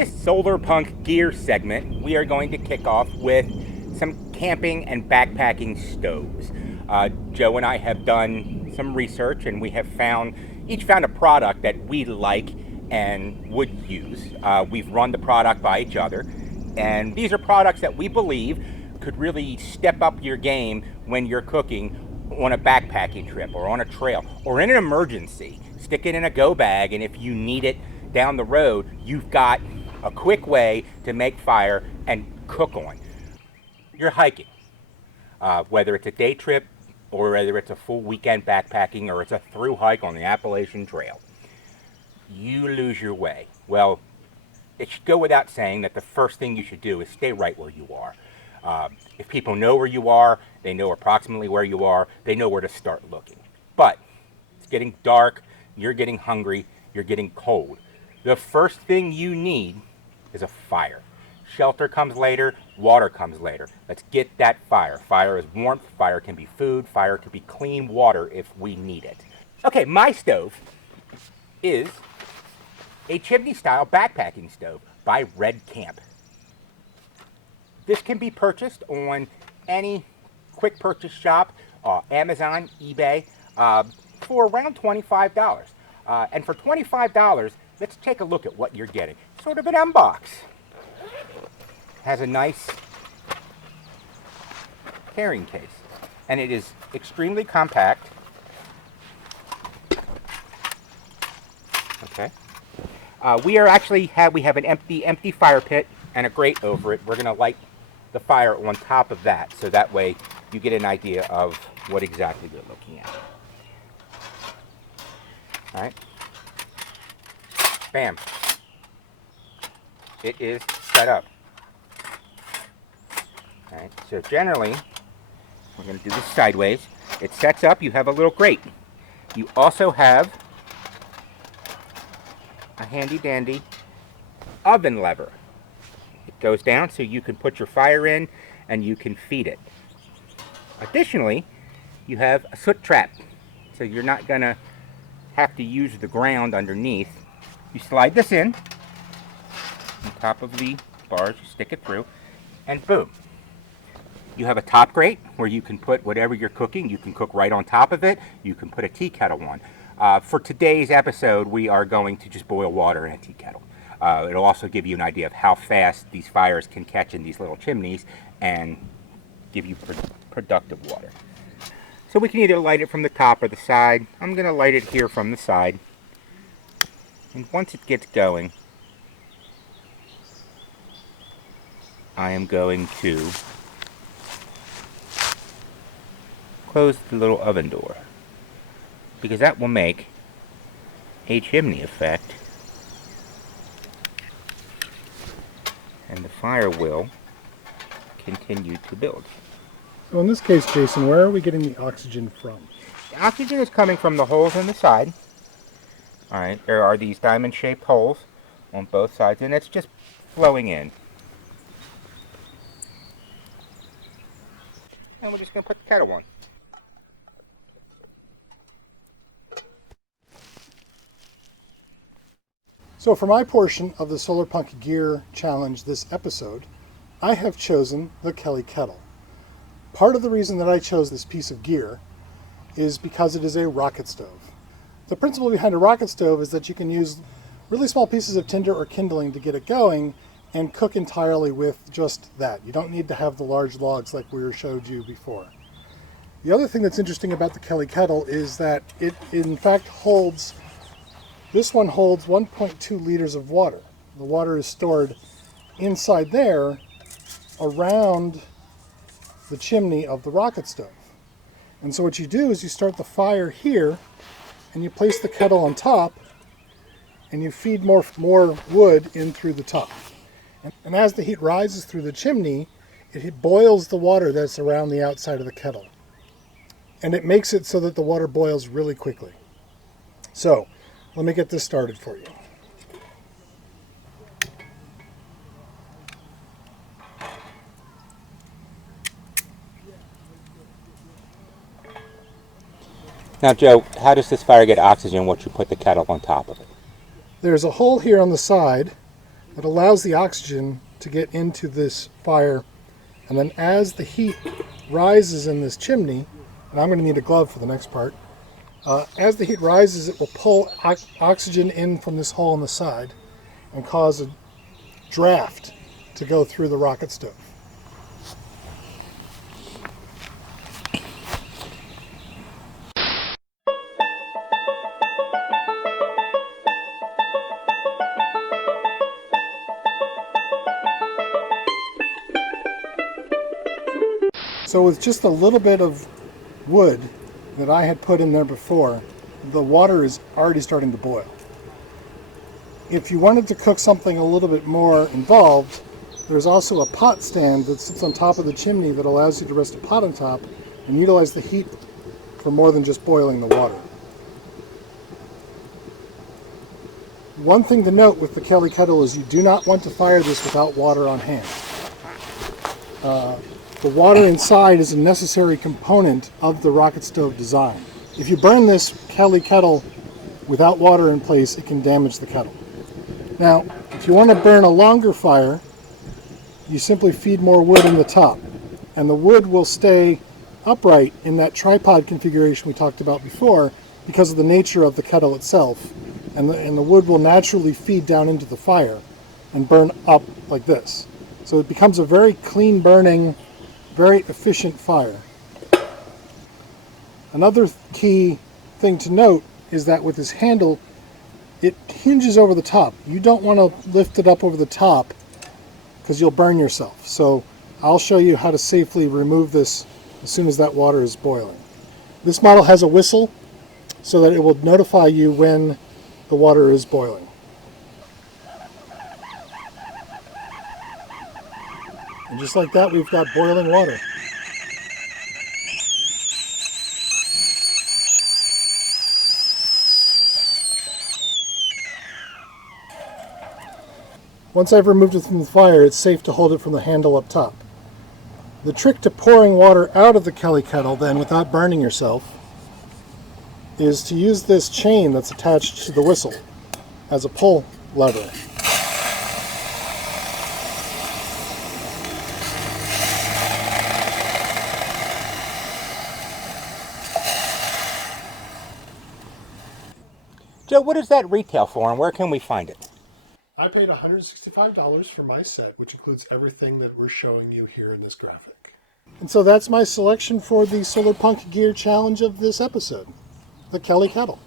this Solarpunk gear segment, we are going to kick off with some camping and backpacking stoves. Joe and I have done some research, and we have each found a product that we like and would use. We've run the product by each other, and these are products that we believe could really step up your game when you're cooking on a backpacking trip or on a trail or in an emergency. Stick it in a go bag, and if you need it down the road, you've got a quick way to make fire and cook on. You're hiking, whether it's a day trip or whether it's a full weekend backpacking or it's a through hike on the Appalachian Trail. You lose your way. Well, it should go without saying that the first thing you should do is stay right where you are. If people know where you are, they know approximately where you are, they know where to start looking. But it's getting dark, you're getting hungry, you're getting cold. The first thing you need is a fire. Shelter comes later, water comes later. Let's get that fire. Fire is warmth, fire can be food, fire can be clean water if we need it. Okay, my stove is a chimney style backpacking stove by Red Camp. This can be purchased on any quick purchase shop, Amazon, eBay, for around $25. And for $25, let's take a look at what you're getting. Sort of an unbox. Has a nice carrying case, and it is extremely compact. Okay. We have an empty fire pit and a grate over it. We're going to light the fire on top of that, so that way you get an idea of what exactly you're looking at. All right. Bam. It is set up. All right. So generally, we're going to do this sideways. It sets up. You have a little grate. You also have a handy dandy oven lever. It goes down so you can put your fire in and you can feed it. Additionally, you have a soot trap, so you're not going to have to use the ground underneath. You slide this in on top of the bars, you stick it through, and boom. You have a top grate where you can put whatever you're cooking. You can cook right on top of it. You can put a tea kettle on. For today's episode, we are going to just boil water in a tea kettle. It'll also give you an idea of how fast these fires can catch in these little chimneys and give you productive water. So we can either light it from the top or the side. I'm going to light it here from the side. And once it gets going, I am going to close the little oven door, because that will make a chimney effect, and the fire will continue to build. So in this case, Jason, where are we getting the oxygen from? The oxygen is coming from the holes on the side. Alright, there are these diamond-shaped holes on both sides, and it's just flowing in. And we're just going to put the kettle on. So for my portion of the Solarpunk Gear Challenge this episode, I have chosen the Kettle. Part of the reason that I chose this piece of gear is because it is a rocket stove. The principle behind a rocket stove is that you can use really small pieces of tinder or kindling to get it going and cook entirely with just that. You don't need to have the large logs like we showed you before. The other thing that's interesting about the Kettle is that it in fact holds, this one holds 1.2 liters of water. The water is stored inside there around the chimney of the rocket stove. And so what you do is you start the fire here and you place the kettle on top and you feed more wood in through the top. And as the heat rises through the chimney, it boils the water that's around the outside of the kettle. And it makes it so that the water boils really quickly. So let me get this started for you. Now, Joe, how does this fire get oxygen once you put the kettle on top of it? There's a hole here on the side It allows the oxygen to get into this fire, and then as the heat rises in this chimney, and I'm going to need a glove for the next part, as the heat rises, it will pull oxygen in from this hole in the side and cause a draft to go through the rocket stove. So with just a little bit of wood that I had put in there before, the water is already starting to boil. If you wanted to cook something a little bit more involved, there's also a pot stand that sits on top of the chimney that allows you to rest a pot on top and utilize the heat for more than just boiling the water. One thing to note with the Kelly Kettle is you do not want to fire this without water on hand. The water inside is a necessary component of the rocket stove design. If you burn this Kelly Kettle without water in place, it can damage the kettle. Now, if you want to burn a longer fire, you simply feed more wood in the top, and the wood will stay upright in that tripod configuration we talked about before because of the nature of the kettle itself, and the wood will naturally feed down into the fire and burn up like this. So it becomes a very clean burning, very efficient fire. Another key thing to note is that with this handle, it hinges over the top. You don't want to lift it up over the top because you'll burn yourself. So I'll show you how to safely remove this as soon as that water is boiling. This model has a whistle so that it will notify you when the water is boiling. And just like that, we've got boiling water. Once I've removed it from the fire, it's safe to hold it from the handle up top. The trick to pouring water out of the Kelly Kettle then without burning yourself is to use this chain that's attached to the whistle as a pull lever. Joe, what does that retail for and where can we find it? I paid $165 for my set, which includes everything that we're showing you here in this graphic. And so that's my selection for the Solarpunk Gear Challenge of this episode, the Kelly Kettle.